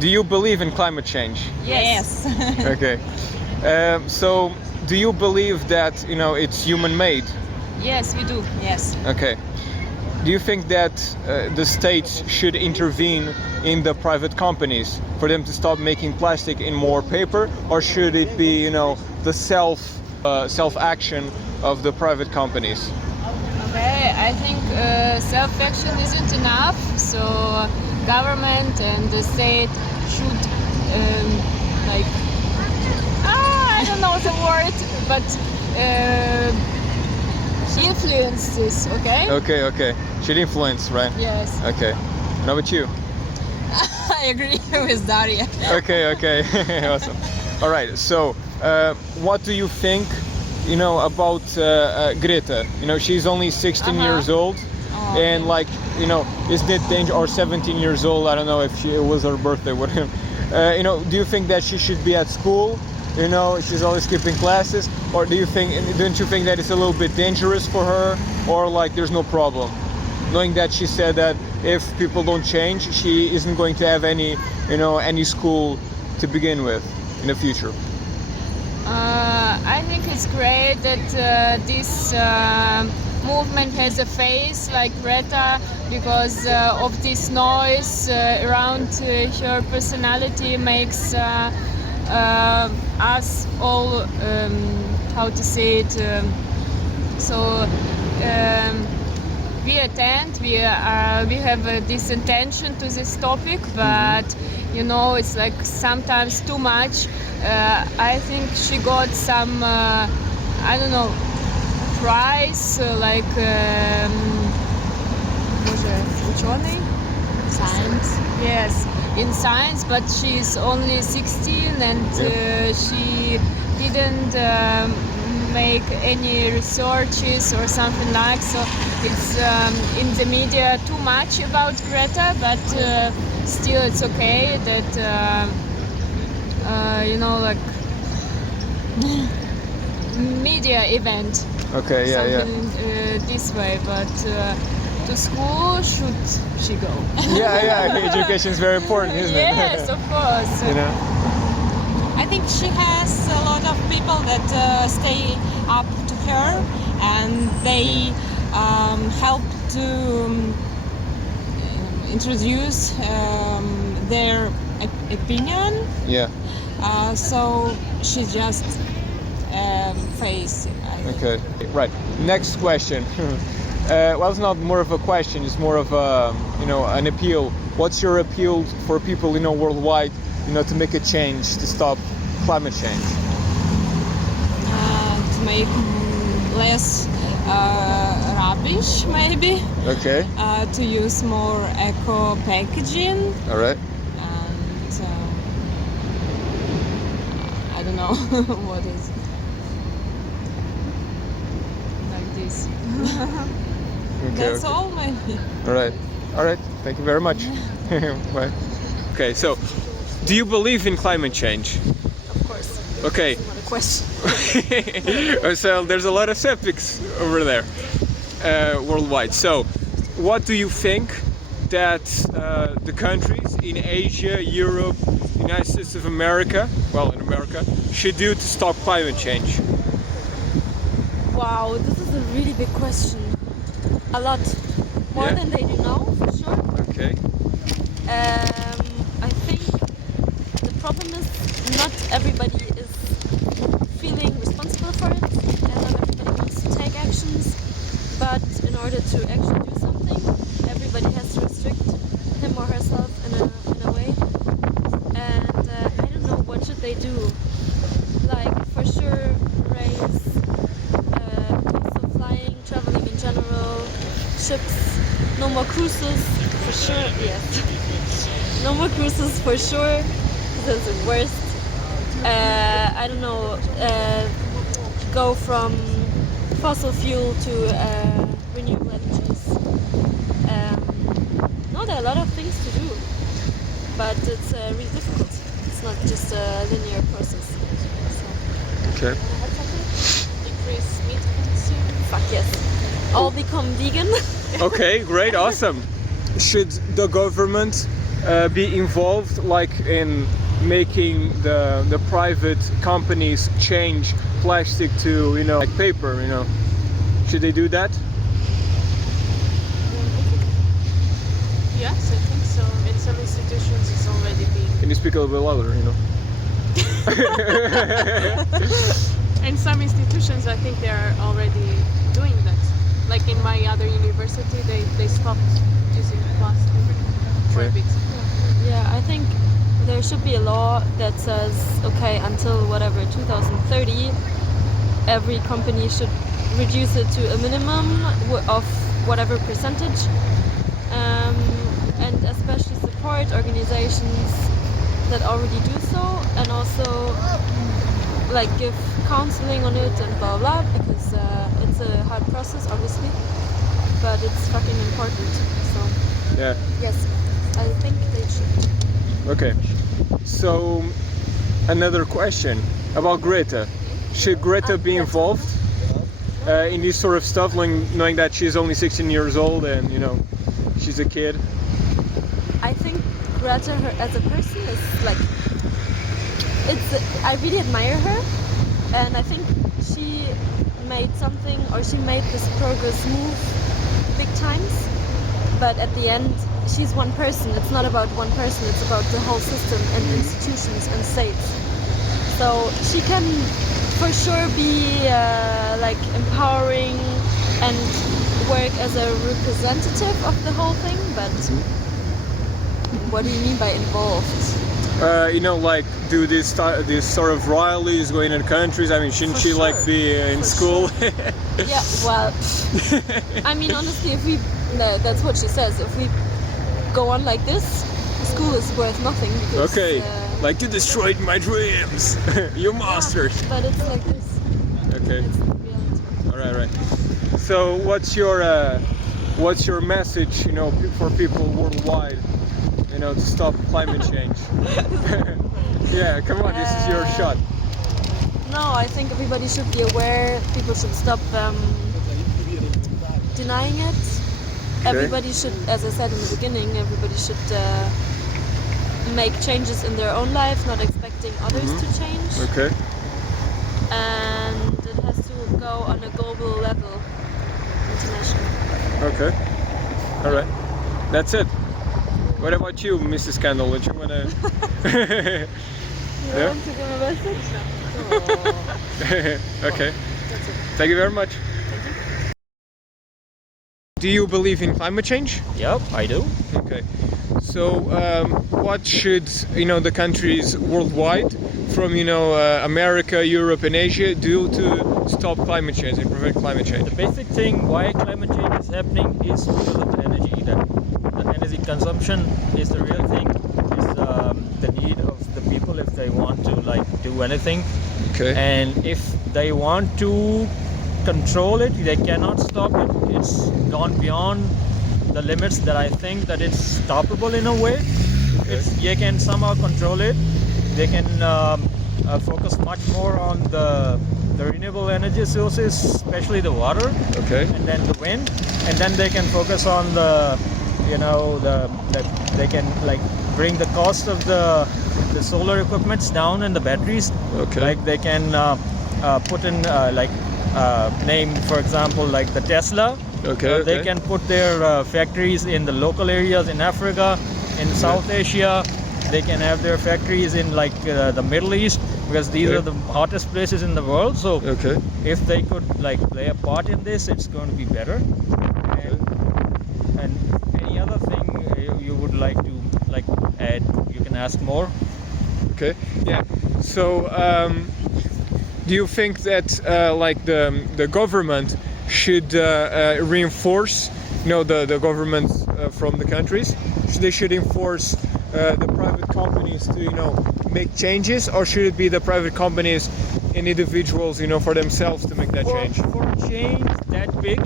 Do you believe in climate change? Yes. Okay. So, do you believe that it's human-made? Yes, we do. Yes. Okay. Do you think that the states should intervene in the private companies for them to stop making plastic in more paper, or should it be, the self-action of the private companies? Okay, I think self-action isn't enough. So government and the state should I don't know the word, but influence this. Okay. Okay. Should influence, right? Yes. Okay. How about you? I agree with Daria. Okay. Awesome. All right. So, what do you think, about Greta? She's only 16 years old, and isn't it dangerous? Or 17 years old? I don't know if it was her birthday. Whatever. Do you think that she should be at school? She's always skipping classes, or don't you think that it's a little bit dangerous for her, or there's no problem, knowing that she said that if people don't change, she isn't going to have any school to begin with in the future? I think it's great that this movement has a face like Greta, because of this noise around her personality makes us all, how to say it, we attend, we have this intention to this topic, but it's sometimes too much. I think she got some I don't know, prize ученый? Science. Yes, in science, but she's only 16 and she didn't make any researches or something like. So it's in the media too much about Greta, but still it's okay that media event. Okay, something this way, but to school should she go? Yeah. Education is very important, isn't it? Yes, of course. I think she has a lot of people that stay up to her, and they help to introduce their opinion. Yeah. So she just face. Okay. Right. Next question. Well, it's not more of a question. It's more of a, an appeal. What's your appeal for people, worldwide, to make a change to stop climate change? To make less rubbish, maybe. Okay. To use more eco packaging. All right. And I don't know what is like this. That's Okay. all, maybe. All right. Thank you very much. Bye. Okay. So, do you believe in climate change? Of course. Okay. What a question. So there's a lot of skeptics over there, worldwide. So, what do you think that the countries in Asia, Europe, United States of America, in America, should do to stop climate change? Wow, this is a really big question. A lot more Yeah. than they do now, for sure. Okay. I think the problem is not everybody is feeling responsible for it, and not everybody wants to take actions. But in order to actually do something, everybody has to restrict him or herself in a way. And I don't know, what should they do? Like, for sure, raise cost of flying, traveling in general, ships, no more cruises, for sure, yes. No more cruises, for sure, that's the worst. I don't know, go from fossil fuel to renewable energies. No, there are a lot of things to do, but it's really difficult. It's not just a linear process. So. Okay. Decrease meat consumption. Fuck yes. All become vegan. Okay. Great. Awesome. Should the government be involved, like in making the private companies change plastic to, you know, like paper, you know? Should they do that? Yes, I think so. In some institutions, it's already being. Can you speak a little bit louder, you know? In some institutions, I think they are already doing that. Like in my other university, they stopped using plastic for a Okay. bit. Yeah, I think there should be a law that says, okay, until whatever 2030, every company should reduce it to a minimum of whatever percentage, and especially support organizations that already do so, and also like give counseling on it and blah blah, because it's a hard process, obviously, but it's fucking important. So Yeah. yes, I think they should. Okay. So another question about Greta. Should Greta be Greta. involved in this sort of stuff, knowing that she's only 16 years old and, you know, she's a kid? I think Greta, her as a person, is like, I really admire her, and I think she made something, or she made this progress move big times. But at the end, she's one person. It's not about one person. It's about the whole system and institutions and states. So she can for sure be like empowering and work as a representative of the whole thing. But what do you mean by involved? You know, like do this sort of rallies going in countries. I mean, shouldn't For she like sure. be in For school? Yeah, well, I mean, honestly, no, that's what she says. If we go on like this, school is worth nothing. Because, Okay, like you destroyed my dreams. You monsters. but it's like this. Okay. It's the reality. All right. So, what's your message, you know, for people worldwide, you know, to stop climate change? Yeah, come on, this is your shot. No, I think everybody should be aware. People should stop denying it. Everybody should, as I said in the beginning, everybody should make changes in their own life, not expecting others to change. Okay. And it has to go on a global level, international. Okay. All right. That's it. What about you, Mrs. Candle? What you wanna? You Yeah? want to give a message? Okay. Thank you very much. Do you believe in climate change? Yep, I do. Okay. So, what should, you know, the countries worldwide, from, you know, America, Europe, and Asia, do to stop climate change and prevent climate change? The basic thing why climate change is happening is because of the energy. That the energy consumption is the real thing. Is the need of the people if they want to like do anything, Okay. and if they want to control it, they cannot stop it. It's gone beyond the limits that I think that it's stoppable in a way. They can somehow control it. They can focus much more on the renewable energy sources, especially the water, Okay. and then the wind, and then they can focus on the, you know, that they can like bring the cost of the solar equipments down and the batteries. Okay. Like they can put in name, for example, like the Tesla. Okay. They can put their factories in the local areas in Africa, in South Asia. They can have their factories in like the Middle East, because these Okay. are the hottest places in the world. So Okay. if they could like play a part in this, it's going to be better. And any other thing you would like to like add, you can ask more. Okay. Yeah. So, do you think that like the government should reinforce, you know, the governments from the countries? They should enforce the private companies to, you know, make changes, or should it be the private companies and individuals, you know, for themselves to make that change? For a change that big,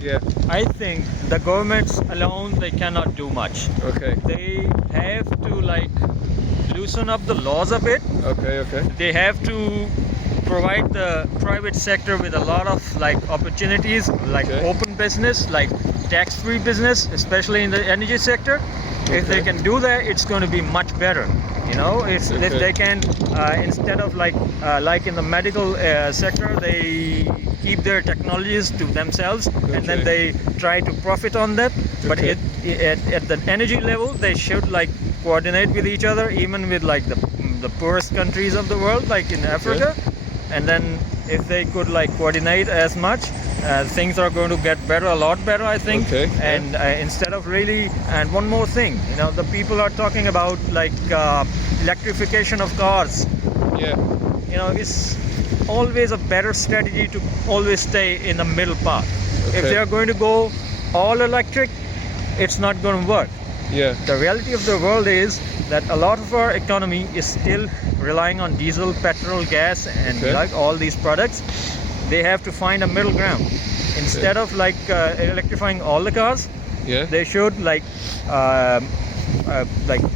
Yeah. I think the governments alone, they cannot do much. Okay. They have to like loosen up the laws a bit. Okay. They have to provide the private sector with a lot of like opportunities, like Okay. open business, like tax-free business, especially in the energy sector. If they can do that, it's going to be much better. You know, if they can, instead of like in the medical sector, they keep their technologies to themselves and then they try to profit on that. But at the energy level, they should like coordinate with each other, even with like the poorest countries of the world, like in Africa. And then if they could like coordinate as much, things are going to get better, a lot better, I think. And instead of really, and one more thing, you know, the people are talking about like electrification of cars. Yeah. You know, it's always a better strategy to always stay in the middle path. If they are going to go all electric, it's not going to work. Yeah. The reality of the world is that a lot of our economy is still relying on diesel, petrol, gas, and like all these products. They have to find a middle ground. Instead of like electrifying all the cars, they should like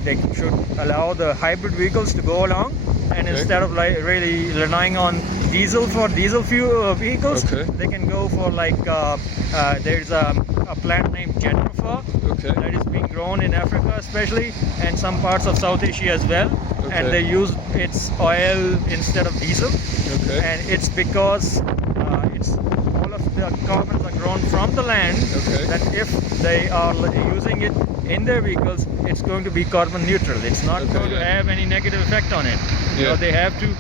they should allow the hybrid vehicles to go along. And instead of like really relying on diesel for diesel fuel vehicles, they can go for like there's a plant named Jenifer that is being grown in Africa especially, and some parts of South Asia as well. And they use its oil instead of diesel. And it's because it's all of the carbons are grown from the land, that if they are using it in their vehicles, it's going to be carbon neutral. It's not going to have any negative effect on it. You know, they have to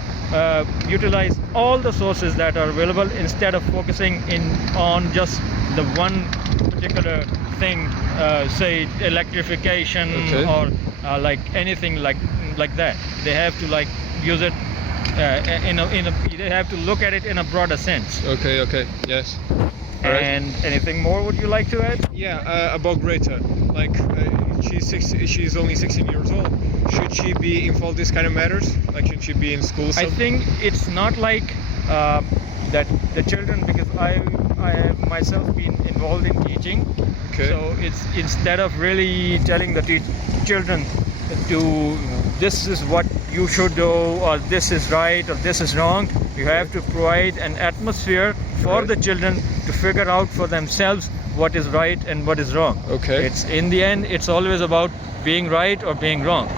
utilize all the sources that are available instead of focusing on just the one particular thing, say electrification or like anything like that. They have to like use it they have to look at it in a broader sense. Yes. And anything more would you like to add? Yeah, about Greta. Like, she's only 16 years old. Should she be involved in this kind of matters? Like, should she be in school? I think it's not like that the children, because I have myself been involved in teaching. So it's instead of really telling the children to this is what you should do, or this is right, or this is wrong, you have to provide an atmosphere for the children to figure out for themselves what is right and what is wrong. It's in the end, it's always about being right or being wrong.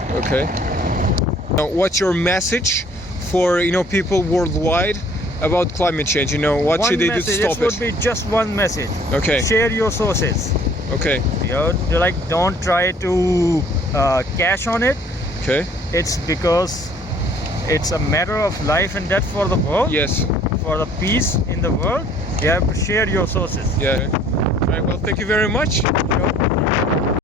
Now, what's your message for people worldwide about climate change? What should they do to stop it? It would be just one message. Share your sources. You like, don't try to cash on it. It's because it's a matter of life and death for the world. For the peace in the world, you have to share your sources. All right, well, thank you very much.